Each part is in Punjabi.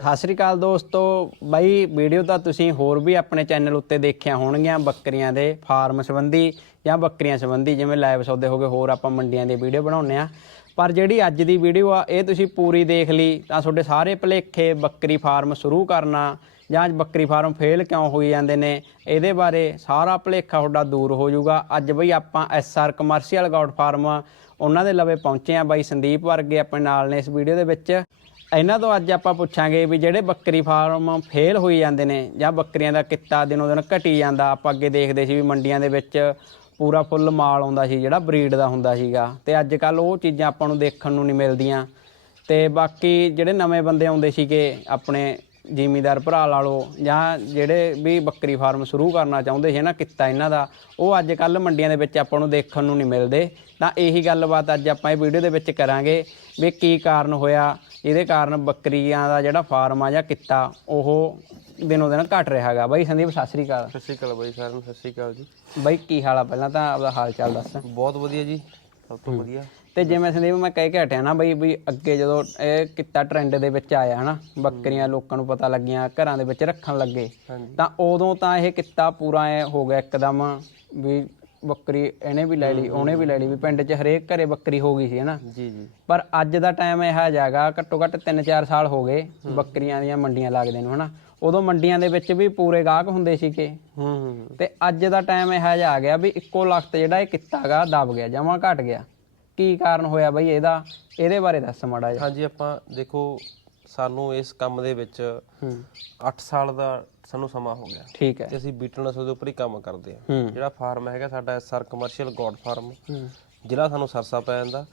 ਸਤਿ ਸ਼੍ਰੀ ਅਕਾਲ ਦੋਸਤੋ। ਬਾਈ, ਵੀਡੀਓ ਤਾਂ ਤੁਸੀਂ ਹੋਰ ਵੀ ਆਪਣੇ ਚੈਨਲ ਉੱਤੇ ਦੇਖਿਆ ਹੋਣਗੀਆਂ, ਬੱਕਰੀਆਂ ਦੇ ਫਾਰਮ ਸੰਬੰਧੀ ਜਾਂ ਬੱਕਰੀਆਂ ਸੰਬੰਧੀ, ਜਿਵੇਂ ਲਾਈਵ ਸੌਦੇ ਹੋ ਗਏ, ਹੋਰ ਆਪਾਂ ਮੰਡੀਆਂ ਦੀ ਵੀਡੀਓ ਬਣਾਉਂਦੇ ਆ ਪਰ ਜਿਹੜੀ ਅੱਜ ਦੀ ਵੀਡੀਓ ਆ, ਇਹ ਤੁਸੀਂ ਪੂਰੀ ਦੇਖ ਲਈ, ਤਾਂ ਤੁਹਾਡੇ ਸਾਰੇ ਭਲੇਖੇ ਬੱਕਰੀ ਫਾਰਮ ਸ਼ੁਰੂ ਕਰਨਾ, ਜਾਂ ਬੱਕਰੀ ਫਾਰਮ ਫੇਲ ਕਿਉਂ ਹੋਈ ਜਾਂਦੇ ਨੇ, ਇਹਦੇ ਬਾਰੇ ਸਾਰਾ ਭਲੇਖਾ ਤੁਹਾਡਾ ਦੂਰ ਹੋ ਜਾਊਗਾ। ਅੱਜ ਬਈ ਆਪਾਂ ਐਸਆਰ ਕਮਰਸ਼ੀਅਲ ਗਾਊਟ ਫਾਰਮ, ਉਹਨਾਂ ਦੇ ਲਵੇ ਪਹੁੰਚੇ ਆ ਬਾਈ ਸੰਦੀਪ ਵਰਗੇ ਆਪਣੇ ਨਾਲ ਨੇ ਇਸ ਵੀਡੀਓ ਦੇ ਵਿੱਚ। ਇਹਨਾਂ ਤੋਂ ਅੱਜ ਆਪਾਂ ਪੁੱਛਾਂਗੇ ਵੀ ਜਿਹੜੇ ਬੱਕਰੀ ਫਾਰਮ ਫੇਲ ਹੋਈ ਜਾਂਦੇ ਨੇ ਜਾਂ ਬੱਕਰੀਆਂ ਦਾ ਕਿੱਤਾ ਦਿਨੋਂ ਦਿਨ ਘਟੀ ਜਾਂਦਾ, ਆਪਾਂ ਅੱਗੇ ਦੇਖਦੇ ਸੀ ਵੀ ਮੰਡੀਆਂ ਦੇ ਵਿੱਚ ਪੂਰਾ ਫੁੱਲ ਮਾਲ ਆਉਂਦਾ ਸੀ, ਜਿਹੜਾ ਬਰੀਡ ਦਾ ਹੁੰਦਾ ਸੀਗਾ। ਤੇ ਅੱਜ ਕੱਲ ਉਹ ਚੀਜ਼ਾਂ ਆਪਾਂ ਨੂੰ ਦੇਖਣ ਨੂੰ ਨਹੀਂ ਮਿਲਦੀਆਂ। ਤੇ ਬਾਕੀ ਜਿਹੜੇ ਨਵੇਂ ਬੰਦੇ ਆਉਂਦੇ ਸੀਗੇ ਆਪਣੇ ਜ਼ਿਮੀਦਾਰ ਭਰਾ ਲਾ ਲਓ ਜਾਂ ਜਿਹੜੇ ਵੀ ਬੱਕਰੀ ਫਾਰਮ ਸ਼ੁਰੂ ਕਰਨਾ ਚਾਹੁੰਦੇ ਸੀ ਨਾ ਕਿੱਤਾ ਇਹਨਾਂ ਦਾ ਉਹ ਅੱਜ ਕੱਲ ਮੰਡੀਆਂ ਦੇ ਵਿੱਚ ਆਪਾਂ ਨੂੰ ਦੇਖਣ ਨੂੰ ਨਹੀਂ ਮਿਲਦੇ। ਤਾਂ ਇਹੀ ਗੱਲਬਾਤ ਅੱਜ ਆਪਾਂ ਇਹ ਵੀਡੀਓ ਦੇ ਵਿੱਚ ਕਰਾਂਗੇ ਵੀ ਕੀ ਕਾਰਨ ਹੋਇਆ ਇਹਦੇ ਕਾਰਨ ਬੱਕਰੀਆਂ ਦਾ ਜਿਹੜਾ ਫਾਰਮ ਆ ਜਾਂ ਕਿੱਤਾ ਉਹ ਦਿਨੋਂ ਦਿਨ ਘਟ ਰਿਹਾ ਹੈਗਾ ਬਾਈ ਸੰਦੀਪ ਸਤਿ ਸ੍ਰੀ ਅਕਾਲ। ਸਤਿ ਸ਼੍ਰੀ ਅਕਾਲ ਬਾਈ ਸਾਰਿਆਂ ਨੂੰ ਸਤਿ ਸ਼੍ਰੀ ਅਕਾਲ ਜੀ। ਬਾਈ ਕੀ ਹਾਲ ਆ? ਪਹਿਲਾਂ ਤਾਂ ਆਪਦਾ ਹਾਲ ਚਾਲ ਦੱਸ। ਬਹੁਤ ਵਧੀਆ ਜੀ ਸਭ ਤੋਂ ਵਧੀਆ। ਤੇ ਜਿਵੇਂ ਸੰਦੀਪ ਮੈਂ ਕਹਿ ਕੇ ਹਟਿਆ ਨਾ ਬਈ ਵੀ ਅੱਗੇ ਜਦੋਂ ਇਹ ਕਿੱਤਾ ਟ੍ਰੈਂਡ ਦੇ ਵਿੱਚ ਆਇਆ ਹਨਾ ਬੱਕਰੀਆਂ ਲੋਕਾਂ ਨੂੰ ਪਤਾ ਲੱਗੀਆਂ ਘਰਾਂ ਦੇ ਵਿੱਚ ਰੱਖਣ ਲੱਗੇ ਤਾਂ ਉਦੋਂ ਤਾਂ ਇਹ ਕਿੱਤਾ ਪੂਰਾ ਐ ਹੋ ਗਿਆ ਇੱਕਦਮ ਵੀ ਬੱਕਰੀ ਇਹਨੇ ਵੀ ਲੈ ਲਈ ਉਹਨੇ ਵੀ ਲੈ ਲਈ ਵੀ ਪਿੰਡ 'ਚ ਹਰੇਕ ਘਰੇ ਬੱਕਰੀ ਹੋ ਗਈ ਸੀ ਹਨਾ ਜੀ ਜੀ। ਪਰ ਅੱਜ ਦਾ ਟਾਈਮ ਇਹ ਜਾਗਾ ਘੱਟੋ ਘੱਟ 3-4 ਸਾਲ ਹੋ ਗਏ ਬੱਕਰੀਆਂ ਦੀਆਂ ਮੰਡੀਆਂ ਲੱਗਦੇ ਨੂੰ ਹਨਾ ਉਦੋਂ ਮੰਡੀਆਂ ਦੇ ਵਿੱਚ ਵੀ ਪੂਰੇ ਗਾਹਕ ਹੁੰਦੇ ਸੀਗੇ। ਹੂੰ ਤੇ ਅੱਜ ਦਾ ਟਾਈਮ ਇਹ ਜਿਹਾ ਆ ਗਿਆ ਵੀ ਇੱਕੋ ਲਖਤ ਜਿਹੜਾ ਇਹ ਕਿੱਤਾਗਾ ਦਬ ਗਿਆ ਜਮਾਂ ਘਟ ਗਿਆ। ਕੀ ਕਾਰਨ ਹੋਇਆ ਬਈ ਇਹਦਾ? ਇਹਦੇ ਬਾਰੇ ਦੱਸ ਮਾੜਾ ਜਿਹਾ। ਹਾਂਜੀ ਆਪਾਂ ਦੇਖੋ ਸਾਨੂੰ ਇਸ ਕੰਮ ਦੇ ਵਿੱਚ ਹੂੰ। 8 ਸਾਲ ਦਾ ਸਾਨੂੰ ਸਮਾਂ ਹੋ ਗਿਆ। ਠੀਕ ਹੈ। ਤੇ ਅਸੀਂ ਬੀਟਲਨਸ ਦੇ ਉੱਪਰ ਹੀ ਕੰਮ ਕਰਦੇ ਹਾਂ। ਹੂੰ। ਜਿਹੜਾ ਫਾਰਮ ਹੈਗਾ ਸਾਡਾ ਐਸਆਰ ਕਮਰਸ਼ੀਅਲ ਗੋਡ ਫਾਰਮ। ਹੂੰ। ਜ਼ਿਲ੍ਹਾ ਸਾਨੂੰ ਸਰਸਾ ਪੈ ਜਾਂਦਾ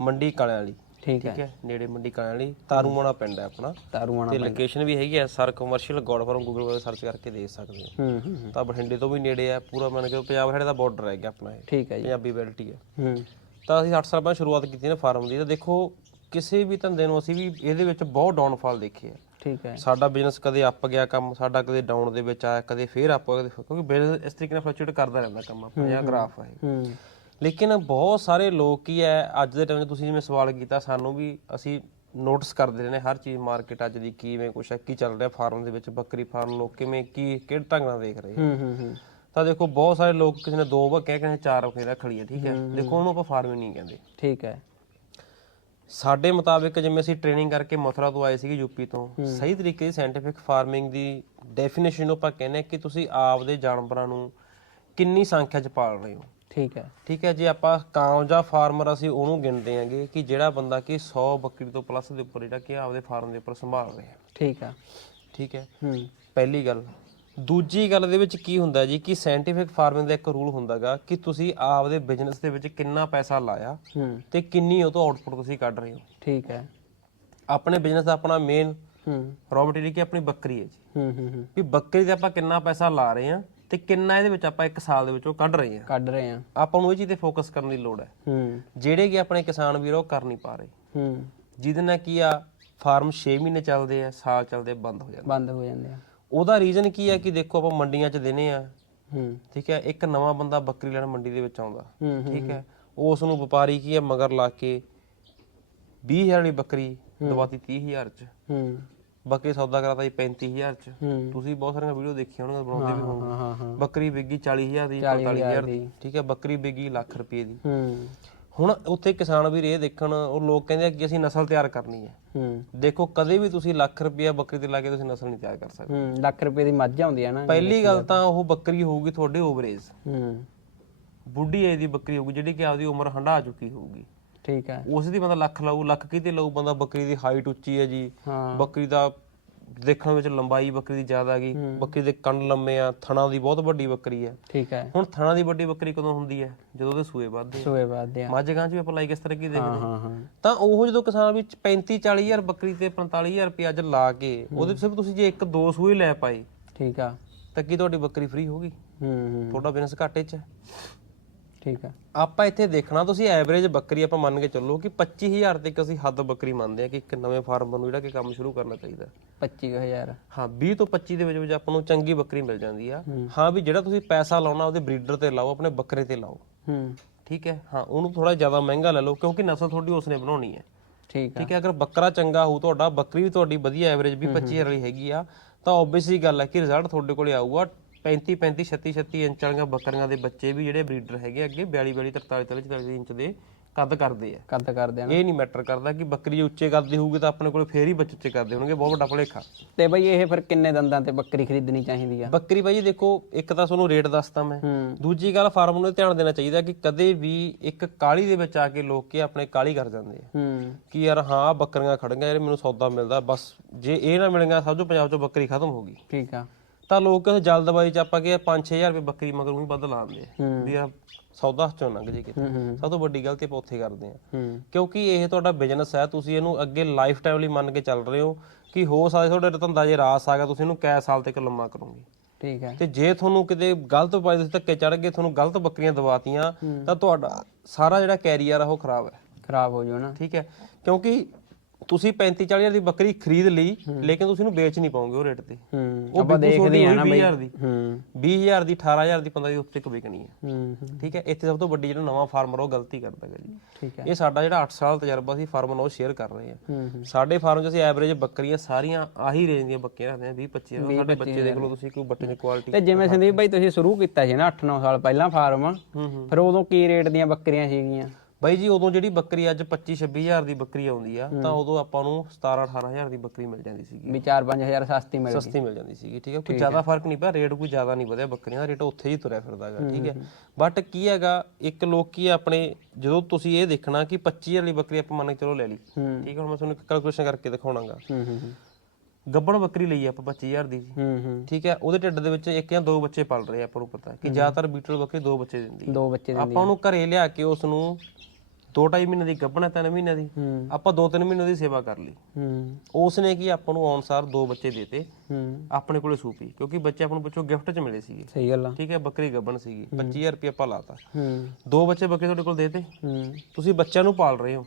ਮੰਡੀ ਕਾਲਿਆਂ ਵਾਲੀ। ਠੀਕ ਹੈ। ਹੈ? ਨੇੜੇ ਮੰਡੀ ਕਾਲਿਆਂ ਵਾਲੀ ਤਾਰੂਮਾਣਾ ਪਿੰਡ ਹੈ ਆਪਣਾ। ਤਾਰੂਆਣਾ ਤੇ ਲੋਕੇਸ਼ਨ ਵੀ ਹੈਗੀ ਐ S R commercial God farm Google 'ਤੇ ਸਰਚ ਕਰਕੇ ਦੇਖ ਸਕਦੇ ਹੋ। ਹੂੰ ਹੂੰ ਹੂੰ। ਤਾਂ ਬਠਿੰਡੇ ਤੋਂ ਵੀ ਨੇੜੇ ਆ ਪੂਰਾ ਮੰਨ ਕੇ ਪੰਜਾਬ ਹਰਿਆਣਾ ਦਾ ਬਾਰਡਰ ਹੈਗਾ ਆਪਣਾ ਇਹ। ਠੀਕ ਹੈ ਜੀ। ਪੰਜਾਬੀ ਬੈਲਟ ਹੀ ਹੈ। ਹੂੰ। ਤਾਂ ਅਸੀਂ 8 ਸਾਲ ਪਹਿਲਾਂ ਸ਼ੁਰੂਆਤ ਕੀਤੀ ਨਾ ਫਾਰਮ ਦੀ ਤਾਂ ਦੇਖੋ ਕਿਸੇ ਵੀ ਧੰਦੇ ਨੂੰ ਅਸੀਂ ਵੀ ਇਹਦੇ ਵਿੱਚ ਬਹੁਤ ਡਾਊਨਫਾਲ ਦੇਖੇ ਆ। ਠੀਕ ਹੈ। ਸਾਡਾ ਬਿਜ਼ਨਸ ਕਦੇ ਅਪ ਗਿਆ ਕੰਮ ਸਾਡਾ ਕਦੇ ਡਾਊਨ ਦੇ ਵਿੱਚ ਆਇਆ ਕਦੇ ਫੇਰ ਅਪ ਕਿਉਂਕਿ ਬਿਜ਼ਨਸ ਇਸ ਤਰੀਕੇ ਨਾਲ ਫਲਕਚੁਏਟ ਕਰਦਾ ਰਹਿੰਦਾ ਕੰਮ ਆਪਣਾ ਜਾਂ ਗ੍ਰਾਫ ਹੈ ਹੂੰ। ਲੇਕਿਨ ਬਹੁਤ ਸਾਰੇ ਲੋਕ ਕੀ ਹੈ ਅੱਜ ਦੇ ਟਾਈਮ 'ਚ ਤੁਸੀਂ ਜਿਵੇਂ ਸਵਾਲ ਕੀਤਾ ਸਾਨੂੰ ਵੀ ਅਸੀਂ ਨੋਟਿਸ ਕਰਦੇ ਰਹੇ ਨੇ ਹਰ ਚੀਜ਼ ਮਾਰਕੀਟ ਅੱਜ ਦੀ ਕਿਵੇਂ ਕੁਛ ਹੈ ਕੀ ਚੱਲ ਰਿਹਾ ਫਾਰਮ ਦੇ ਵਿੱਚ ਬੱਕਰੀ ਫਾਰਮ ਲੋਕ ਕਿਵੇਂ ਕੀ ਕਿਹੜੇ ਢੰਗ ਨਾਲ ਦੇਖ ਰਹੇ ਹੂੰ ਹੂੰ ਹੂੰ। ਤਾਂ ਦੇਖੋ ਬਹੁਤ ਸਾਰੇ ਲੋਕ ਕਿਸੇ ਨੇ ਦੋ ਬੱਕੇ ਕਿਸੇ ਨੇ ਚਾਰ ਬੱਕੇ ਰੱਖ ਲਈ ਹੈ ਠੀਕ ਹੈ? ਦੇਖੋ ਉਹਨੂੰ ਆਪਾਂ ਫਾਰਮਿੰਗ ਨਹੀਂ ਕਹਿੰਦੇ। ਠੀਕ ਹੈ। ਸਾਡੇ ਮੁਤਾਬਿਕ ਜਿਵੇਂ ਅਸੀਂ ਟ੍ਰੇਨਿੰਗ ਕਰਕੇ ਮਥੁਰਾ ਤੋਂ ਆਏ ਸੀਗੇ ਯੂਪੀ ਤੋਂ ਸਹੀ ਤਰੀਕੇ ਦੀ ਸਾਇੰਟੀਫਿਕ ਫਾਰਮਿੰਗ ਦੀ ਡੈਫੀਨੇਸ਼ਨ ਨੂੰ ਆਪਾਂ ਕਹਿੰਦੇ ਕਿ ਤੁਸੀਂ ਆਪਦੇ ਜਾਨਵਰਾਂ ਨੂੰ ਕਿੰਨੀ ਸੰਖਿਆ 'ਚ ਪਾਲ ਰਹੇ ਹੋ। ਠੀਕ ਹੈ। ਠੀਕ ਹੈ ਜੇ ਆਪਾਂ ਕਾਮਯਾਬ ਫਾਰਮਰ ਅਸੀਂ ਉਹਨੂੰ ਗਿਣਦੇ ਆਂਗੇ ਕਿ ਜਿਹੜਾ ਬੰਦਾ ਕਿ 100 ਬੱਕਰੀ ਤੋਂ ਪਲੱਸ ਦੇ ਉੱਪਰ ਜਿਹੜਾ ਕਿ ਆਪਦੇ ਫਾਰਮ ਦੇ ਉੱਪਰ ਸੰਭਾਲ ਰਿਹਾ। ਠੀਕ ਹੈ। ਠੀਕ ਹੈ। ਹੂੰ। ਪਹਿਲੀ ਗੱਲ ਦੂਜੀ ਗੱਲ ਦੇ ਵਿੱਚ ਕੀ ਹੁੰਦਾ ਜੀ ਕਿ ਸਾਇੰਟੀਫਿਕ ਫਾਰਮਿੰਗ ਦਾ ਇੱਕ ਰੂਲ ਹੁੰਦਾਗਾ ਕਿ ਤੁਸੀਂ ਆਪਦੇ ਬਿਜ਼ਨਸ ਦੇ ਵਿੱਚ ਕਿੰਨਾ ਪੈਸਾ ਲਾਇਆ ਤੇ ਕਿੰਨੀ ਉਹ ਤੋਂ ਆਊਟਪੁੱਟ ਤੁਸੀਂ ਕੱਢ ਰਹੇ ਹੋ। ਠੀਕ ਹੈ। ਆਪਣੇ ਬਿਜ਼ਨਸ ਦਾ ਆਪਣਾ ਮੇਨ ਹੂੰ। ਰॉ ਮਟੀਰੀਅਲ ਕੀ ਆਪਣੀ ਬੱਕਰੀ ਹੈ ਜੀ। ਹੂੰ ਹੂੰ ਵੀ ਬੱਕਰੀ ਤੇ ਆਪਾਂ ਕਿੰਨਾ ਪੈਸਾ ਲਾ ਰਹੇ ਹਾਂ ਤੇ ਕਿੰਨਾ ਇਹਦੇ ਵਿੱਚ ਆਪਾਂ ਇੱਕ ਸਾਲ ਦੇ ਵਿੱਚ ਕੱਢ ਰਹੇ ਹਾਂ। ਕੱਢ ਰਹੇ ਆ ਆਪਾਂ ਨੂੰ ਇਹ ਚੀਜ਼ ਤੇ ਫੋਕਸ ਕਰਨ ਦੀ ਲੋੜ ਹੈ। ਹੂੰ। ਜਿਹੜੇ ਕਿ ਆਪਣੇ ਕਿਸਾਨ ਵੀਰ ਉਹ ਕਰ ਨਹੀਂ ਪਾ ਰਹੇ। ਹੂੰ। ਜਿਹਦੇ ਨਾਲ ਕੀ ਆ ਫਾਰਮ 6 ਮਹੀਨੇ ਚੱਲਦੇ ਆ ਸਾਲ ਚੱਲਦੇ ਬੰਦ ਹੋ ਜਾਂਦੇ ਬੰਦ ਹੋ ਜਾਂਦੇ ਆ। ਉਹਦਾ ਰੀਜ਼ਨ ਕੀ ਆ ਕਿ ਦੇਖੋ ਆਪਾਂ ਮੰਡੀਆਂ 'ਚ ਦਿਨੇ ਆ ਹੂੰ। ਠੀਕ ਹੈ ਇੱਕ ਨਵਾਂ ਬੰਦਾ ਬੱਕਰੀ ਲੈਣ ਮੰਡੀ ਦੇ ਵਿੱਚ ਆਉਂਦਾ। ਹੂੰ ਠੀਕ ਹੈ। ਉਸ ਨੂੰ ਵਪਾਰੀ ਕੀ ਆ ਮਗਰ ਲਾ ਕੇ 20000 ਵਾਲੀ ਬੱਕਰੀ ਦਵਾਤੀ 30000 ਚ। ਹੂੰ। ਬੱਕਰੀ ਸੌਦਾ ਕਰਾਤਾ ਜੀ 35000 ਚ। ਹੂੰ। ਤੁਸੀਂ ਬਹੁਤ ਸਾਰੀਆਂ ਵੀਡੀਓ ਦੇਖੀਆਂ ਹੋਣਗੀਆਂ ਬਣਾਉਂਦੇ ਵੀ ਹੋਣਗੇ ਹਾਂ ਹਾਂ ਹਾਂ। ਬੱਕਰੀ ਵਿਕੀ 40000 ਦੀ 40,000 45000 ਦੀ। ਠੀਕ ਹੈ ਬੱਕਰੀ ਵਿਕੀ ਲੱਖ ਰੁਪਏ ਦੀ। ਹੂੰ। ਹੁਣ ਉੱਥੇ ਕਿਸਾਨ ਵੀਰ ਇਹ ਦੇਖਣ ਉਹ ਲੋਕ ਕਹਿੰਦੇ ਆ ਕਿ ਅਸੀਂ ਨਸਲ ਤਿਆਰ ਕਰਨੀ ਹੈ। ਹੂੰ। ਦੇਖੋ ਕਦੇ ਵੀ ਤੁਸੀਂ ਲੱਖ ਰੁਪਇਆ ਬੱਕਰੀ ਤੇ ਲਾ ਕੇ ਤੁਸੀਂ ਨਸਲ ਨਹੀਂ ਤਿਆਰ ਕਰ ਸਕਦੇ। ਹੂੰ ਲੱਖ ਰੁਪਏ ਦੀ ਮੱਝ ਆਉਂਦੀ ਆ ਨਾ। ਪਹਿਲੀ ਗੱਲ ਤਾਂ ਉਹ ਬੱਕਰੀ ਹੋਊਗੀ ਤੁਹਾਡੇ ਓਵਰੇਜ। ਹੂੰ। ਬੁੱਢੀ ਏਜ ਦੀ ਬੱਕਰੀ ਹੋਊਗੀ ਜਿਹੜੀ ਕਿ ਆਪਦੀ ਉਮਰ ਹੰਢਾ ਚੁੱਕੀ ਹੋਊਗੀ। ਠੀਕ ਹੈ। ਉਸ ਦੀ ਬੰਦਾ ਲੱਖ ਲਾਊ ਲੱਖ ਕਿਤੇ ਲਾਊ ਬੰਦਾ ਬੱਕਰੀ ਦੀ ਹਾਈਟ ਉੱਚੀ ਹੈ ਜੀ। ਹਾਂ। ਬੱਕਰੀ ਦਾ ਦੇਖਣ ਵਿੱਚ ਲੰਬਾਈ ਬੱਕਰੀ ਦੀ ਜ਼ਿਆਦਾ ਹੈਗੀ ਬੱਕਰੀ ਦੇ ਕੰਨ ਲੰਮੇ ਆ ਥਣਾ ਦੀ ਬਹੁਤ ਵੱਡੀ ਬੱਕਰੀ ਹੈ ਠੀਕ ਹੈ। ਹੁਣ ਥਣਾ ਦੀ ਵੱਡੀ ਬੱਕਰੀ ਕਦੋਂ ਹੁੰਦੀ ਹੈ? ਜਦੋਂ ਉਹਦੇ ਸੂਏ ਵੱਧਦੇ ਆ। ਸੂਏ ਬਾਅਦ ਦੇ ਆ। ਮੱਝ ਗਾਂ ਚ ਵੀ ਆਪਾਂ ਲਾਈਕ ਇਸ ਤਰ੍ਹਾਂ ਕੀ ਦੇਖਦੇ ਹਾਂ ਹਾਂ ਤਾਂ ਉਹ ਜਦੋਂ ਕਿਸਾਨ ਵਿੱਚ 35 40000 ਬੱਕਰੀ ਤੇ 45000 ਰੁਪਏ ਅੱਜ ਲਾ ਕੇ ਉਹਦੇ ਸਿਰਫ ਤੁਸੀਂ ਜੇ ਇੱਕ ਦੋ ਸੂਏ ਲੈ ਪਾਏ ਠੀਕ ਆ। ਤਾਂ ਕੀ ਤੁਹਾਡੀ ਬੱਕਰੀ ਫ੍ਰੀ ਹੂੰ ਹੂੰ ਤੁਹਾਡਾ ਬਿਜ਼ਨਸ ਘਾਟੇ 'ਚ ਹੈ। ਠੀਕ ਆ ਆਪਾਂ ਇੱਥੇ ਦੇਖਣਾ ਤੁਸੀਂ ਐਵਰੇਜ ਬੱਕਰੀ ਆਪਾਂ ਮੰਨ ਕੇ ਚੱਲੋ ਕਿ 25000 ਤੱਕ ਅਸੀਂ ਹੱਦ ਬੱਕਰੀ ਮੰਨਦੇ ਆ ਕਿ ਇੱਕ ਨਵੇਂ ਫਾਰਮਰ ਨੂੰ ਜਿਹੜਾ ਕਿ ਕੰਮ ਸ਼ੁਰੂ ਕਰਨਾ ਚਾਹੀਦਾ 25000 ਹਾਂ 20 ਤੋਂ 25 ਦੇ ਵਿੱਚ ਵਿੱਚ ਆਪਾਂ ਨੂੰ ਚੰਗੀ ਬੱਕਰੀ ਮਿਲ ਜਾਂਦੀ ਆ। ਹਾਂ। ਵੀ ਜਿਹੜਾ ਤੁਸੀਂ ਪੈਸਾ ਲਾਉਣਾ ਉਹਦੇ ਬਰੀਡਰ ਤੇ ਲਾਓ ਆਪਣੇ ਬੱਕਰੇ ਤੇ ਲਾਓ। ਹੂੰ। ਠੀਕ ਹੈ? ਹਾਂ ਉਹਨੂੰ ਥੋੜਾ ਜ਼ਿਆਦਾ ਮਹਿੰਗਾ ਲੈ ਲਓ ਕਿਉਂਕਿ ਨਸਲ ਤੁਹਾਡੀ ਉਸਨੇ ਬਣਾਉਣੀ ਹੈ। ਠੀਕ ਆ ਠੀਕ ਹੈ ਅਗਰ ਬੱਕਰਾ ਚੰਗਾ ਹੋਊ ਤੁਹਾਡਾ ਬੱਕਰੀ ਵੀ ਤੁਹਾਡੀ ਵਧੀਆ ਐਵਰੇਜ ਵੀ 25000 ਵਾਲੀ ਹੈਗੀ ਆ ਤਾਂ ਓਬਵੀਅਸਲੀ ਗੱਲ ਹੈ ਕਿ ਰਿਜ਼ਲਟ ਤੁਹਾਡੇ ਕੋਲੇ ਆਊਗਾ 35 35 36 36 ਇੰਚ ਵਾਲੀਆਂ ਬੱਕਰੀਆਂ ਦੇ ਬੱਚੇ ਵੀ ਜਿਹੜੇ ਬਰੀਡਰ ਹੈਗੇ ਅੱਗੇ 42 42 43 43 44 ਇੰਚ ਦੇ ਕੱਦ ਕਰਦੇ ਆ। ਕੱਦ ਕਰਦੇ ਆ ਨਾ। ਇਹ ਨਹੀਂ ਮੈਟਰ ਕਰਦਾ ਕਿ ਬੱਕਰੀ ਉੱਚੇ ਕੱਦ ਦੀ ਹੋਊਗੀ ਤਾਂ ਆਪਣੇ ਕੋਲ ਫੇਰ ਹੀ ਬੱਚੇ ਉੱਚੇ ਕਰਦੇ ਹੋਣਗੇ ਬਹੁਤ ਵੱਡਾ ਭੁਲੇਖਾ। ਤੇ ਬਈ ਇਹ ਫਿਰ ਕਿੰਨੇ ਦੰਦਾਂ ਤੇ ਬੱਕਰੀ ਖਰੀਦਣੀ ਚਾਹੀਦੀ ਆ? ਬੱਕਰੀ ਬਾਈ ਦੇਖੋ ਇੱਕ ਤਾਂ ਤੁਹਾਨੂੰ ਰੇਟ ਦੱਸਤਾ ਮੈਂ। ਹੂੰ। ਦੂਜੀ ਗੱਲ ਫਾਰਮ ਨੂੰ ਇਹ ਧਿਆਨ ਦੇਣਾ ਚਾਹੀਦਾ ਕਿ ਕਦੇ ਵੀ ਇੱਕ ਕਾਲੀ ਦੇ ਵਿੱਚ ਆ ਕੇ ਲੋਕ ਕੇ ਆਪਣੇ ਕਾਲੀ ਕਰ ਜਾਂਦੇ ਆ। ਹੂੰ। ਕਿ ਯਾਰ ਹਾਂ ਬੱਕਰੀਆਂ ਖੜੀਆਂ ਯਾਰ ਮੈਨੂੰ ਸੌਦਾ ਮਿਲਦਾ ਬਸ ਜੇ ਇਹ ਨਾ ਮਿਲੇਗਾ ਸਭ ਤੋਂ ਪੰਜਾਬ ਚੋਂ ਬੱਕਰੀ ਖਤਮ ਹੋ ਗਈ। ਠੀਕ ਆ। ਤਾਂ ਲੋਕ ਜਲਦਬਾਜ਼ੀ ਚ ਆਪਾਂ ਕਿ 5-6000 ਰੁਪਏ ਬੱਕਰੀ ਮਗਰ ਵੀ ਵੱਧ ਲਾਉਂਦੇ ਆ। ਹੂੰ। ਵੀ ਆ ਸੌਦਾ ਚੋਂ ਲੰਘ ਜੇ ਕਿਤੇ। ਹੂੰ ਹੂੰ। ਸਭ ਤੋਂ ਵੱਡੀ ਗਲਤੀ ਆਪਾਂ ਉੱਥੇ ਕਰਦੇ ਆ। ਹੂੰ। ਕਿਉਂਕਿ ਇਹ ਤੁਹਾਡਾ ਬਿਜ਼ਨਸ ਹੈ ਤੁਸੀਂ ਇਹਨੂੰ ਅੱਗੇ ਲਾਈਫ ਟਾਈਮ ਲਈ ਮੰਨ ਕੇ ਚੱਲ ਰਹੇ ਹੋ ਕਿ ਹੋ ਸਕਦਾ ਤੁਹਾਡੇ ਧੰਦਾ ਜੇ ਰਾਸ ਆ ਗਿਆ ਤੁਸੀਂ ਇਹਨੂੰ ਕੈ ਸਾਲ ਤੱਕ ਲੰਮਾ ਕਰੋਗੇ। ਠੀਕ ਹੈ। ਤੇ ਜੇ ਤੁਹਾਨੂੰ ਕਿਤੇ ਗਲਤ ਪਾਈ ਤੁਸੀਂ ਧੱਕੇ ਚੜ ਗਏ ਤੁਹਾਨੂੰ ਗਲਤ ਬੱਕਰੀਆਂ ਦਵਾਤੀਆਂ ਤਾਂ ਤੁਹਾਡਾ ਸਾਰਾ ਜਿਹੜਾ ਕੈਰੀਅਰ ਆ ਉਹ ਖਰਾਬ ਹੈ। ਖਰਾਬ ਹੋ ਨਾ। ਠੀਕ ਹੈ। ਕਿਉਂਕਿ ਤੁਸੀਂ 35 40 ਹਜ਼ਾਰ ਦੀ ਬੱਕਰੀ ਖਰੀਦ ਲਈ ਲੇਕਿਨ ਤੁਸੀਂ ਇਹਨੂੰ ਵੇਚ ਨਹੀਂ ਪਾਉਂਗੇ ਉਹ ਰੇਟ ਤੇ। ਹੂੰ ਉਹ ਆਪਾਂ ਦੇਖਦੇ ਆ ਨਾ ਬਈ ਹਜ਼ਾਰ ਦੀ। ਹੂੰ। 20000 ਦੀ 18000 ਦੀ 15000 ਦੀ ਉੱਤੇ ਕ ਵਿਕਣੀ ਹੈ। ਠੀਕ ਹੈ ਇੱਥੇ ਸਭ ਤੋਂ ਵੱਡੀ ਜਿਹੜਾ ਨਵਾਂ ਫਾਰਮਰ ਉਹ ਗਲਤੀ ਕਰਦਾ ਹੈ ਜੀ। ਠੀਕ ਹੈ। ਇਹ ਸਾਡਾ ਜਿਹੜਾ 8 ਸਾਲ ਤਜਰਬਾ ਸੀ ਫਾਰਮ ਨਾਲ ਸ਼ੇਅਰ ਕਰ ਰਹੇ ਆ। ਸਾਡੇ ਫਾਰਮ 'ਚ ਅਸੀਂ ਐਵਰੇਜ ਬੱਕਰੀਆਂ ਸਾਰੀਆਂ ਆਹੀ ਰੇਂਜ ਦੀਆਂ ਬੱਕਰੀਆਂ ਰੱਖਦੇ ਆ 20 25 ਸਾਡੇ ਬੱਚੇ ਦੇਖ ਲਓ ਤੁਸੀਂ ਕੋਈ ਦੀ ਕੁਆਲਿਟੀ ਤੇ ਜਿਵੇਂ ਸੰਦੀਪ ਬਾਈ ਤੁਸੀਂ ਸ਼ੁਰੂ ਕੀਤਾ ਸੀ ਨਾ 8-9 ਸਾਲ ਪਹਿਲਾਂ ਫਾਰਮ। ਫਿਰ ਉਦੋਂ ਕੀ ਰੇਟ ਦੀਆਂ ਬੱਕਰੀਆਂ ਸੀਗੀਆਂ? ਬਾਈ ਜੀ ਉਦੋਂ ਜਿਹੜੀ ਬੱਕਰੀ ਅੱਜ 25 26000 ਦੀ ਬੱਕਰੀ ਆਉਂਦੀ ਆ ਤਾਂ ਉਦੋਂ ਆਪਾਂ ਨੂੰ 17 18000 ਦੀ ਬੱਕਰੀ ਮਿਲ ਜਾਂਦੀ ਸੀਗੀ। ਵੀ 4-5000 ਸਸਤੀ ਮਿਲ ਸਸਤੀ ਮਿਲ ਜਾਂਦੀ ਸੀਗੀ ਠੀਕ ਹੈ ਕੋਈ ਜ਼ਿਆਦਾ ਫ਼ਰਕ ਨਹੀਂ ਪਿਆ ਰੇਟ ਕੋਈ ਜ਼ਿਆਦਾ ਨਹੀਂ ਵਧਿਆ ਬੱਕਰੀਆਂ ਦਾ ਰੇਟ ਉੱਥੇ ਹੀ ਤੁਰਿਆ ਫਿਰਦਾ ਹੈਗਾ ਠੀਕ ਹੈ ਬਟ ਕੀ ਹੈਗਾ ਇੱਕ ਲੋਕ ਕੀ ਆਪਣੇ ਜਦੋਂ ਤੁਸੀਂ ਇਹ ਦੇਖਣਾ ਕਿ 25000 ਵਾਲੀ ਬੱਕਰੀ ਆਪਾਂ ਮੰਨ ਕੇ ਚਲੋ ਲੈ ਲਈ ਠੀਕ ਹੈ ਹੁਣ ਮੈਂ ਤੁਹਾਨੂੰ ਕੈਲਕੂਲੇਸ਼ਨ ਕਰਕੇ ਦਿਖਾਉਣਾਗਾ। ਗੱਬਣ ਬੱਕਰੀ ਲਈ ਆਪਾਂ 25000 ਦੀ। ਹੂੰ ਹੂੰ। ਠੀਕ ਹੈ ਉਹਦੇ ਢਿੱਡ ਦੇ ਵਿੱਚ ਇੱਕ ਜਾਂ ਦੋ ਬੱਚੇ ਪਲ ਰਹੇ ਆਪਾਂ ਨੂੰ ਪਤਾ। ਕਿ ਜ਼ਿਆਦਾਤਰ ਬੀਟਲ ਬੱਕਰੀ ਦੋ ਬੱਚੇ ਦਿੰਦੀ। ਦੋ ਬੱਚੇ ਦੇ ਆਪਾਂ ਉਹਨੂੰ ਘਰੇ ਲਿਆ ਕੇ ਉਸ ਨੂੰ 2.5 ਮਹੀਨੇ ਦੀ ਗੱਭਣ 3 ਮਹੀਨੇ ਦੀ। ਹੂੰ। ਆਪਾਂ 2-3 ਮਹੀਨੇ ਦੀ ਸੇਵਾ ਕਰ ਲਈ। ਹੂੰ। ਉਸ ਨੇ ਕੀ ਆਪਾਂ ਨੂੰ ਅਨਸਾਰ ਦੋ ਬੱਚੇ ਦੇਤੇ ਹੂੰ। ਆਪਣੇ ਕੋਲੇ ਸੂਪੀ ਕਿਉਂਕਿ ਬੱਚੇ ਆਪਾਂ ਨੂੰ ਪਿੱਛੋਂ ਗਿਫਟ 'ਚ ਮਿਲੇ ਸੀਗੇ। ਸਹੀ ਗੱਲ ਆ। ਠੀਕ ਹੈ ਬੱਕਰੀ ਗੱਭਣ ਸੀਗੀ। 25000 ਰੁਪਏ ਆਪਾਂ ਲਾਤਾ। ਹੂੰ। ਦੋ ਬੱਚੇ ਬੱਕਰੀ ਤੁਹਾਡੇ ਕੋਲ ਦੇਤੇ ਹੂੰ। ਤੁਸੀਂ ਬੱਚਿਆਂ ਨੂੰ ਪਾਲ ਰਹੇ ਹੋ।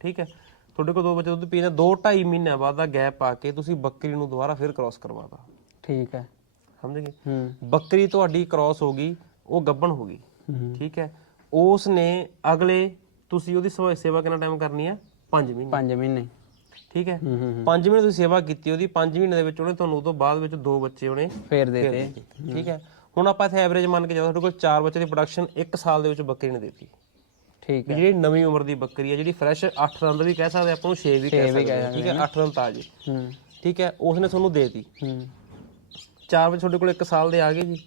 ਠੀਕ ਹੈ ਤੁਹਾਡੇ ਕੋਲ ਦੋ ਬੱਚੇ ਦੁੱਧ ਪੀਣੇ 2-2.5 ਮਹੀਨਿਆਂ ਬਾਅਦ ਦਾ ਗੈਪ ਪਾ ਕੇ ਤੁਸੀਂ ਬੱਕਰੀ ਨੂੰ ਦੁਬਾਰਾ ਫਿਰ ਕ੍ਰਾਸ ਕਰਵਾਤਾ। ਠੀਕ ਹੈ। ਸਮਝ ਗਏ? ਹੂੰ। ਬੱਕਰੀ ਤੁਹਾਡੀ ਕ੍ਰਾਸ ਹੋ ਗਈ ਉਹ ਗੱਭਣ ਹੋ ਗਈ। ਹੂੰ। ਠੀਕ ਹੈ ਉਸ ਨੇ ਅਗਲੇ ਤੁਸੀਂ ਉਹਦੀ ਸੇਵਾ- ਸੇਵਾ ਕਿੰਨਾ ਟਾਈਮ ਕਰਨੀ ਆ? 5 ਮਹੀਨੇ। 5 ਮਹੀਨੇ। ਠੀਕ ਹੈ? ਹੂੰ ਹੂੰ 5 ਮਹੀਨੇ ਤੁਸੀਂ ਸੇਵਾ ਕੀਤੀ ਉਹਦੀ 5 ਮਹੀਨੇ ਦੇ ਵਿੱਚ ਉਹਨੇ ਤੁਹਾਨੂੰ ਉਹ ਤੋਂ ਬਾਅਦ ਵਿੱਚ ਦੋ ਬੱਚੇ ਉਹਨੇ ਫੇਰ ਦੇ ਤੇ। ਠੀਕ ਹੈ? ਹੁਣ ਆਪਾਂ ਇੱਥੇ ਐਵਰੇਜ ਮੰਨ ਕੇ ਚੱਲੋ ਤੁਹਾਡੇ ਕੋਲ 4 ਬੱਚੇ ਦੀ ਪ੍ਰੋਡਕਸ਼ਨ 1 ਸਾਲ ਦੇ ਵਿੱਚ ਬੱਕਰੀ ਨੇ ਦਿੱਤੀ। ਠੀਕ ਹੈ। ਜਿਹੜੀ ਨਵੀਂ ਉਮਰ ਦੀ ਬੱਕਰੀ ਹੈ ਜਿਹੜੀ ਫਰੈਸ਼ 8 ਦੰਦ ਵੀ ਕਹਿ ਸਕਦੇ ਆਪਾਂ ਨੂੰ 6 ਵੀ ਕਹਿ ਸਕਦੇ ਹਾਂ ਠੀਕ ਹੈ? 8 ਦੰਦ ਤਾਜ਼ੇ। ਹੂੰ। ਠੀਕ ਹੈ? ਉਸਨੇ ਤੁਹਾਨੂੰ ਦੇਤੀ। ਹੂੰ। 4 ਬੱਚੇ ਤੁਹਾਡੇ ਕੋਲ 1 ਸਾਲ ਦੇ ਆ ਗਏ ਜੀ।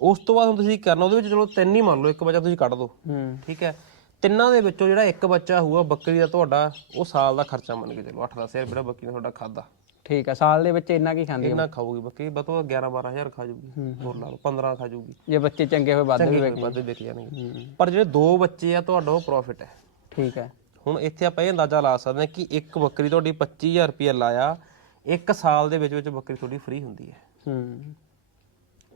ਉਸ ਤੋਂ ਬਾਅਦ ਹੁਣ ਤੁਸੀਂ ਕਰਨਾ ਉਹਦੇ ਵਿੱਚ ਚਲੋ ਤਿੰਨ ਹੀ ਮੰਨ ਲਓ ਇੱਕ ਬੱਚਾ ਤੁਸੀਂ ਕੱਢ ਦਿਓ ਹੂੰ। ਠੀਕ ਹੈ? ਤਿੰਨਾਂ ਦੇ ਵਿੱਚੋਂ ਜਿਹੜਾ ਇੱਕ ਬੱਚਾ ਹੋਊਗਾ ਬੱਕਰੀ ਦਾ ਤੁਹਾਡਾ ਉਹ ਸਾਲ ਦਾ ਖਰਚਾ ਮੰਨ ਕੇ ਚਲੋ 8-10 ਹਜ਼ਾਰ ਜਿਹੜਾ ਬੱਕਰੀ ਨੇ ਤੁਹਾਡਾ ਖਾਦਾ ਠੀਕ ਹੈ ਸਾਲ ਦੇ ਵਿੱਚ ਇੰਨਾ ਕੀ ਖਾਂਦੀ ਆ? ਕਿੰਨਾ ਖਾਊਗੀ ਬੱਕਰੀ ਬਤੋ 11-12 ਹਜ਼ਾਰ ਖਾ ਜੂਗੀ ਹੋਰ ਲਾ ਲਓ 15 ਖਾ ਜੂਗੀ। ਜੇ ਬੱਚੇ ਚੰਗੇ ਹੋਏ ਵੱਧ ਵੀ ਵੱਧ ਵਿਕ ਜਾਣਗੇ। ਪਰ ਜਿਹੜੇ ਦੋ ਬੱਚੇ ਆ ਤੁਹਾਡਾ ਉਹ ਪ੍ਰੋਫਿਟ ਹੈ। ਠੀਕ ਹੈ। ਹੁਣ ਇੱਥੇ ਆਪਾਂ ਇਹ ਅੰਦਾਜ਼ਾ ਲਾ ਸਕਦੇ ਹਾਂ ਕਿ ਇੱਕ ਬੱਕਰੀ ਤੁਹਾਡੀ 25000 ਰੁਪਏ ਲਾਇਆ ਇੱਕ ਸਾਲ ਦੇ ਵਿੱਚ ਵਿੱਚ ਬੱਕਰੀ ਤੁਹਾਡੀ ਫ੍ਰੀ ਹੁੰਦੀ ਹੈ। ਹੂੰ।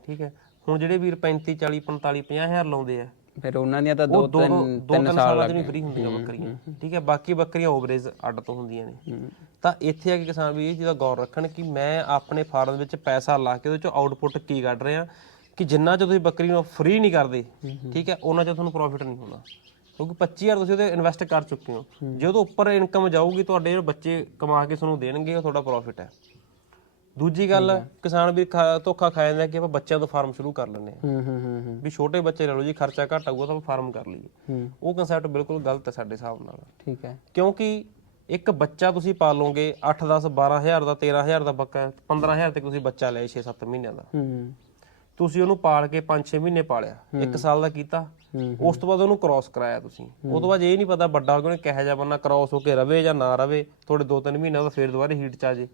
ਠੀਕ ਹੈ। ਹੁਣ ਜਿਹੜੇ ਵੀਰ 35 40 45 50000 ਲਾਉਂਦੇ ਆ ਫਿਰ ਉਹਨਾਂ ਦੀਆਂ ਤਾਂ ਦੋ ਤਿੰਨ ਤਿੰਨ ਸਾਲਾਂ ਚ ਨਹੀਂ ਫ੍ਰੀ ਹੁੰਦੀਆਂ ਬੱਕਰੀਆਂ। ਠੀਕ ਹੈ ਬਾਕੀ ਬੱਕਰੀਆਂ ਓਵਰੇਜ ਅੱਡ ਤੋਂ ਹੁੰਦੀਆਂ ਨੇ। ਤਾਂ ਇੱਥੇ ਆ ਕਿ ਕਿਸਾਨ ਵੀ ਇਹ ਚੀਜ਼ ਦਾ ਗੌਰ ਰੱਖਣ ਕਿ ਮੈਂ ਆਪਣੇ ਫਾਰਮ ਵਿੱਚ ਪੈਸਾ ਲਾ ਕੇ ਉਹਦੇ ਚੋਂ ਆਊਟਪੁੱਟ ਕੀ ਕੱਢ ਰਿਹਾ ਕਿ ਜਿੰਨਾ ਚ ਤੁਸੀਂ ਬੱਕਰੀ ਨੂੰ ਫ੍ਰੀ ਨਹੀਂ ਕਰਦੇ ਠੀਕ ਹੈ ਉਹਨਾਂ ਚ ਤੁਹਾਨੂੰ ਪ੍ਰੋਫਿਟ ਨਹੀਂ ਹੋਣਾ। ਕਿਉਂਕਿ 25000 ਤੁਸੀਂ ਉਹਦੇ ਇਨਵੈਸਟ ਕਰ ਚੁੱਕੇ ਹੋ। ਜੇ ਉਹਦੇ ਉੱਪਰ ਇਨਕਮ ਜਾਊਗੀ ਤੁਹਾਡੇ ਜਿਹੜੇ ਬੱਚੇ ਕਮਾ ਕੇ ਤੁਹਾਨੂੰ ਦੇਣਗੇ ਉਹ ਤੁਹਾਡਾ ਪ੍ਰੋਫਿਟ ਹੈ। ਦੂਜੀ ਗੱਲ ਕਿਸਾਨ ਵੀ ਧੋਖਾ ਖਾ ਜਾਂਦਾ ਕਿ ਆਪਾਂ ਬੱਚਿਆਂ ਤੋਂ ਫਾਰਮ ਸ਼ੁਰੂ ਕਰ ਲੈਂਦੇ ਹਾਂ ਹੂੰ ਹੂੰ ਹੂੰ। ਵੀ ਛੋਟੇ ਬੱਚੇ ਲੈ ਲਓ ਜੀ ਖਰਚਾ ਘੱਟ ਆਊਗਾ ਤਾਂ ਫਾਰਮ ਕਰ ਲਈਏ। ਉਹ ਕਨਸੈਪਟ ਬਿਲਕੁਲ ਗਲਤ ਹੈ ਸਾਡੇ ਹਿਸਾਬ ਨਾਲ। ਠੀਕ ਹੈ। ਕਿਉਂਕਿ ਇੱਕ ਬੱਚਾ ਤੁਸੀਂ ਪਾਲੋਗੇ 8 10 12000 ਦਾ 13000 ਦਾ ਬੱਕਾ 15000 ਤੱਕ ਤੁਸੀਂ ਬੱਚਾ ਲਿਆ 6-7 ਮਹੀਨਿਆਂ ਦਾ। ਹੂੰ। ਤੁਸੀਂ ਉਹਨੂੰ ਪਾਲ ਕੇ 5-6 ਮਹੀਨੇ ਪਾਲਿਆ 1 ਸਾਲ ਦਾ ਕੀਤਾ। ਉਸ ਤੋਂ ਬਾਅਦ ਉਹਨੂੰ ਕ੍ਰਾਸ ਕਰਾਇਆ ਤੁਸੀਂ। ਉਸ ਤੋਂ ਬਾਅਦ ਇਹ ਨਹੀਂ ਪਤਾ ਵੱਡਾ ਹੋ ਕੇ ਉਹਨੇ ਕਿਹੋ ਜਿਹਾ ਬੰਨਾ ਕ੍ਰਾਸ ਹੋ ਕੇ ਰਵੇ ਜਾਂ ਨਾ ਰਵੇ ਥੋੜੇ 2-3 ਮਹੀਨੇ ਉਹਦਾ ਫੇਰ ਦੁਬਾਰਾ ਹੀਟ ਚ ਆ ਜੇ।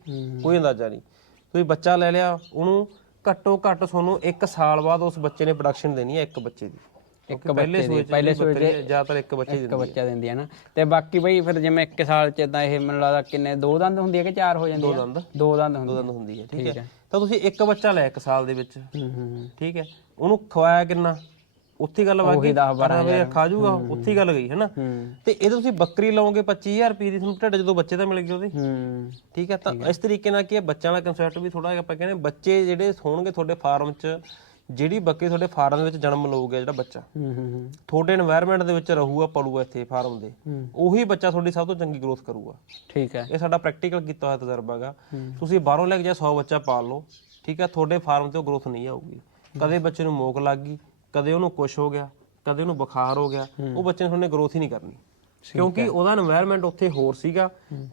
ਕੋਈ ਅੰਦਾਜ਼ਾ ਨਹੀਂ। ਤੁਸੀਂ ਬੱਚਾ ਲੈ ਲਿਆ ਉਹਨੂੰ ਘੱਟੋ ਘੱਟ ਤੁਹਾਨੂੰ 1 ਸਾਲ ਬਾਅਦ ਉਸ ਬੱਚੇ ਨੇ ਪ੍ਰੋਡਕਸ਼ਨ ਦੇਣੀ ਹੈ ਇੱਕ ਬੱਚੇ ਦੀ। ਇੱਕ ਪਹਿਲੇ ਸੂਏ ਪਹਿਲੇ ਸੂਏ ਜ਼ਿਆਦਾਤਰ ਇੱਕ ਬੱਚੇ ਦੀ ਇੱਕ ਬੱਚਾ ਦਿੰਦੀ ਹੈ ਨਾ। ਤੇ ਬਾਕੀ ਬਈ ਫਿਰ ਜਿਵੇਂ ਇੱਕ ਸਾਲ ਚ ਤਾਂ ਇਹ ਮੈਨੂੰ ਲੱਗਦਾ ਕਿੰਨੇ ਦੋ ਦੰਦ ਹੁੰਦੀ ਹੈ ਕਿ ਚਾਰ ਹੋ ਜਾਂਦੀ ਦੋ ਦੰਦ। ਦੋ ਦੰਦ ਹੁੰਦੀ ਦੰਦ ਹੁੰਦੀ ਹੈ ਠੀਕ ਹੈ। ਤਾਂ ਤੁਸੀਂ ਇੱਕ ਬੱਚਾ ਲਿਆ ਇੱਕ ਸਾਲ ਦੇ ਵਿੱਚ। ਹੂੰ ਹੂੰ। ਠੀਕ ਹੈ। ਉਹਨੂੰ ਖਵਾਇਆ ਕਿੰਨਾ? ਉੱਥੇ ਗੱਲ ਵਾ ਗਈ 12000 ਖਾ ਜਾਊਗਾ ਉੱਥੇ ਗੱਲ ਗਈ ਹੈਨਾ? ਤੇ ਇਹ ਤੁਸੀਂ ਬੱਕਰੀ ਲਾਓਗੇ 25000 ਰੁਪਏ ਦੀ ਤੁਹਾਨੂੰ ਢਿੱਡ ਜਦੋਂ ਬੱਚੇ ਤਾਂ ਮਿਲ ਗਏ ਉਹਦੇ। ਠੀਕ ਹੈ ਤਾਂ ਇਸ ਤਰੀਕੇ ਨਾਲ ਕੀ ਹੈ ਬੱਚਿਆਂ ਵਾਲਾ ਕਨਸੈਪਟ ਵੀ ਥੋੜਾ ਆਪਾਂ ਕਹਿੰਦੇ ਬੱਚੇ ਜਿਹੜੇ ਹੋਣਗੇ ਤੁਹਾਡੇ ਫਾਰਮ 'ਚ ਜਿਹੜੀ ਬੱਕਰੀ ਤੁਹਾਡੇ ਫਾਰਮ ਦੇ ਵਿੱਚ ਜਨਮ ਲਊਗਾ ਜਿਹੜਾ ਬੱਚਾ। ਤੁਹਾਡੇ এনवायरमेंट ਦੇ ਵਿੱਚ ਰਹੂਗਾ ਪਲੂਗਾ ਇੱਥੇ ਫਾਰਮ ਦੇ। ਉਹੀ ਬੱਚਾ ਤੁਹਾਡੀ ਸਭ ਤੋਂ ਚੰਗੀ ਗਰੋਥ ਕਰੂਗਾ। ਠੀਕ ਹੈ। ਇਹ ਸਾਡਾ ਪ੍ਰੈਕਟੀਕਲ ਕੀਤਾ ਹੋਇਆ ਤਜਰਬਾ ਤਜਰਬਾਗਾ ਤੁਸੀਂ ਬਾਹਰੋਂ ਲੈ ਕੇ ਜਾ 100 ਬੱਚਾ ਪਾਲ ਲਓ। ਠੀਕ ਹੈ ਤੁਹਾਡੇ ਫਾਰਮ ਤੇ ਗਰੋਥ ਨਹੀਂ ਆਊਗੀ। ਕਦੇ ਬੱਚੇ ਨੂੰ ਮੋਕ ਲੱਗ ਗਈ ਕਦੇ ਉਹਨੂੰ ਕੁਛ ਹੋ ਗਿਆ ਕਦੇ ਉਹਨੂੰ ਬੁਖਾਰ ਹੋ ਗਿਆ ਉਹ ਬੱਚੇ ਨੇ ਤੁਹਾਡੇ ਗਰੋਥ ਹੀ ਨਹੀਂ ਕਰਨੀ। ਕਿਉਂਕਿ ਉਹਦਾ এনवायरमेंट ਉੱਥੇ ਹੋਰ ਸੀਗਾ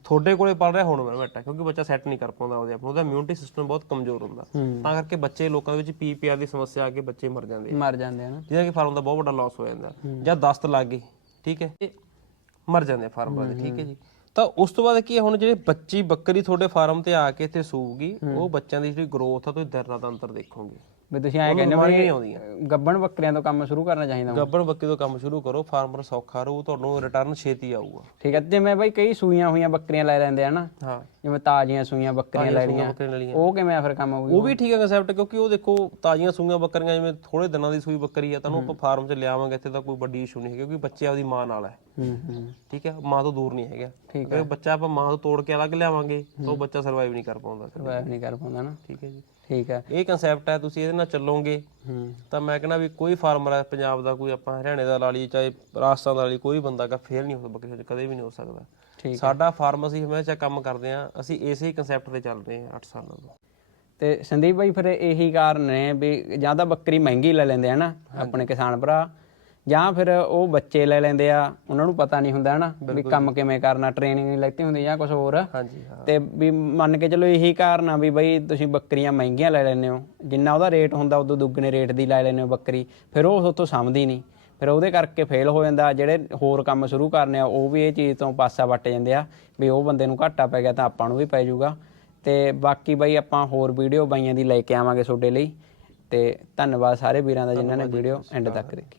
ਤੁਹਾਡੇ ਕੋਲੇ ਪੜ ਰਿਹਾ ਹੁਣ এনवायरमेंट ਹੈ ਕਿਉਂਕਿ ਬੱਚਾ ਸੈੱਟ ਨਹੀਂ ਕਰ ਪਾਉਂਦਾ ਉਹਦੇ ਆਪ ਉਹਦਾ ਇਮਿਊਨਿਟੀ ਸਿਸਟਮ ਬਹੁਤ ਕਮਜ਼ੋਰ ਹੁੰਦਾ। ਤਾਂ ਕਰਕੇ ਬੱਚੇ ਲੋਕਾਂ ਦੇ ਵਿੱਚ ਪੀਪੀਆਰ ਦੀ ਸਮੱਸਿਆ ਆ ਕੇ ਬੱਚੇ ਮਰ ਜਾਂਦੇ ਮਰ ਜਾਂਦੇ ਆ ਜਿਹਦਾ ਕਿ ਫਾਰਮ ਦਾ ਬਹੁਤ ਵੱਡਾ ਲਾਸ ਹੋ ਜਾਂਦਾ। ਜਾਂ ਦਸਤ ਲੱਗ ਗਈ ਠੀਕ ਹੈ ਮਰ ਜਾਂਦੇ ਆ ਫਾਰਮ ਵਾਲੇ ਠੀਕ ਹੈ ਜੀ। ਤਾਂ ਉਸ ਤੋਂ ਬਾਅਦ ਕੀ ਹੁਣ ਜਿਹੜੇ ਬੱਚੀ ਬੱਕਰੀ ਤੁਹਾਡੇ ਫਾਰਮ ਤੇ ਆ ਕੇ ਇੱਥੇ ਸੂਗੀ ਉਹ ਬੱਚਿਆਂ ਦੀ ਜਿਹੜੀ ਗਰੋਥ ਆ ਤੁਸੀਂ ਦਿਨ ਦਾ ਅੰਤਰ ਦੇਖੋਗੇ। ਵੀ ਤੁਸੀਂ ਐਂ ਕਹਿੰਦੇ ਬਿਮਾਰੀਆਂ ਨਹੀਂ ਹੋ ਆਉਂਦੀਆਂ। ਵੀ ਗੱਬਣ ਬੱਕਰੀਆਂ ਤੋਂ ਕੰਮ ਸ਼ੁਰੂ ਕਰਨਾ ਚਾਹੀਦਾ ਵਾ। ਗੱਬਣ ਬੱਕਰੀ ਤੋਂ ਕੰਮ ਸ਼ੁਰੂ ਕਰੋ ਫਾਰਮਰ ਸੌਖਾ ਰਹੂ ਤੁਹਾਨੂੰ ਰਿਟਰਨ ਛੇਤੀ ਆਊਗਾ। ਠੀਕ ਹੈ ਜਿਵੇਂ ਬਾਈ ਕਈ ਸੂਈਆਂ ਹੋਈਆਂ ਬੱਕਰੀਆਂ ਲੈ ਲੈਂਦੇ ਆ ਨਾ ਹਾਂ। ਜਿਵੇਂ ਤਾਜ਼ੀਆਂ ਸੂਈਆਂ ਬੱਕਰੀਆਂ ਲੈ ਲਈਆਂ ਬੱਕਰੀਆਂ ਲੈ ਲਈਆਂ। ਉਹ ਕਿਵੇਂ ਆ ਫਿਰ ਕੰਮ ਹੋਊਗਾ ਉਹ ਵੀ ਠੀਕ ਹੈ ਕਨਸੈਪਟ ਕਿਉਂਕਿ ਉਹ ਦੇਖੋ ਤਾਜ਼ੀਆਂ ਸੂਈਆਂ ਬੱਕਰੀਆਂ ਜਿਵੇਂ ਥੋੜੇ ਦਿਨਾਂ ਦੀ ਸੂਈ ਬੱਕਰੀ ਆ ਤੁਹਾਨੂੰ ਆਪਾਂ ਫਾਰਮ 'ਚ ਲਿਆਵਾਂਗੇ ਇੱਥੇ ਤਾਂ ਕੋਈ ਵੱਡੀ ਇਸ਼ੂ ਨਹੀਂ ਹੈ ਕਿਉਂਕਿ ਬੱਚੇ ਆਪਦੀ ਮਾਂ ਨਾਲ ਹੈ। ਹੂੰ ਹੂੰ। ਠੀਕ ਹੈ ਮਾਂ ਤੋਂ ਦੂਰ ਨਹੀਂ ਹੈਗਾ। ਠੀਕ ਅਗਰ ਬੱਚਾ ਆਪਾਂ ਮਾਂ ਤੋਂ ਤੋੜ ਕੇ ਅਲੱਗ ਲਿਆਵਾਂਗੇ ਤਾਂ ਉਹ ਬੱਚਾ ਸਰਵਾਈਵ ਨਹੀਂ ਕਰ ਪਾਉਂਦਾ। ਸਰਵਾਈਵ ਨਹੀਂ ਕਰ ਪਾਉਂਦਾ ਨਾ। ਠੀਕ ਹੈ ਜੀ। ਠੀਕ ਹੈ। ਇਹ ਕਨਸੈਪਟ ਹੈ ਤੁਸੀਂ ਇਹਦੇ ਨਾਲ ਚੱਲੋਗੇ। ਹੂੰ। ਤਾਂ ਮੈਂ ਕਹਿੰਦਾ ਵੀ ਕੋਈ ਫਾਰਮਰ ਹੈ ਪੰਜਾਬ ਦਾ ਕੋਈ ਆਪਾਂ ਹਰਿਆਣੇ ਦਾ ਲਾ ਲਈ ਚਾਹੇ ਰਾਜਸਥਾਨ ਦਾ ਲਾ ਲਈ ਕੋਈ ਬੰਦਾ ਕਾ ਫੇਲ ਨਹੀਂ ਹੋ ਸਕਦਾ ਬੱਕਰੀ 'ਚ ਕਦੇ ਵੀ ਨਹੀਂ ਹੋ ਸਕਦਾ। ਠੀਕ ਸਾਡਾ ਫਾਰਮ ਅਸੀਂ ਹਮੇਸ਼ਾ ਕੰਮ ਕਰਦੇ ਆ ਅਸੀਂ ਇਸੇ ਕਨਸੈਪਟ ਤੇ ਚੱਲ ਰਹੇ ਹਾਂ 8 ਸਾਲਾਂ ਤੋਂ। ਤੇ ਸੰਦੀਪ ਬਾਈ ਫਿਰ ਇਹੀ ਕਾਰਨ ਨੇ ਵੀ ਜਾਂ ਤਾਂ ਬੱਕਰੀ ਮਹਿੰਗੀ ਲੈ ਲੈਂਦੇ ਆ ਨਾ ਆਪਣੇ ਕਿਸਾਨ ਭਰਾ ਜਾਂ ਫਿਰ ਉਹ ਬੱਚੇ ਲੈ ਲੈਂਦੇ ਆ ਉਹਨਾਂ ਨੂੰ ਪਤਾ ਨਹੀਂ ਹੁੰਦਾ ਨਾ ਵੀ ਕੰਮ ਕਿਵੇਂ ਕਰਨਾ ਟ੍ਰੇਨਿੰਗ ਨਹੀਂ ਲੈਤੀ ਹੁੰਦੀ ਜਾਂ ਕੁਝ ਹੋਰ। ਹਾਂਜੀ ਹਾਂ। ਤੇ ਵੀ ਮੰਨ ਕੇ ਚਲੋ ਇਹੀ ਕਾਰਨ ਆ ਵੀ ਬਈ ਤੁਸੀਂ ਬੱਕਰੀਆਂ ਮਹਿੰਗੀਆਂ ਲੈ ਲੈਂਦੇ ਹੋ ਜਿੰਨਾ ਉਹਦਾ ਰੇਟ ਹੁੰਦਾ ਉਦੋਂ ਦੁੱਗਣੇ ਰੇਟ ਦੀ ਲੈ ਲੈਂਦੇ ਹੋ ਬੱਕਰੀ ਫਿਰ ਉਹ ਉਤੋਂ ਸਮਝਦੀ ਨਹੀਂ। ਫਿਰ ਉਹਦੇ ਕਰਕੇ ਫੇਲ ਹੋ ਜਾਂਦਾ ਜਿਹੜੇ ਹੋਰ ਕੰਮ ਸ਼ੁਰੂ ਕਰਨੇ ਆ ਉਹ ਵੀ ਇਹ ਚੀਜ਼ ਤੋਂ ਪਾਸਾ ਵੱਟ ਜਾਂਦੇ ਆ ਵੀ ਉਹ ਬੰਦੇ ਨੂੰ ਘਾਟਾ ਪੈ ਗਿਆ ਤਾਂ ਆਪਾਂ ਨੂੰ ਵੀ ਪੈ ਜਾਊਗਾ। ਤੇ ਬਾਕੀ ਬਈ ਆਪਾਂ ਹੋਰ ਵੀਡੀਓ ਬਾਈਆਂ ਦੀ ਲੈ ਕੇ ਆਵਾਂਗੇ ਤੁਹਾਡੇ ਲਈ। ਤੇ ਧੰਨਵਾਦ ਸਾਰੇ ਵੀਰਾਂ ਦਾ ਜਿਨ੍ਹਾਂ ਨੇ ਵੀਡੀਓ ਐਂਡ ਤੱਕ ਦੇਖੀ।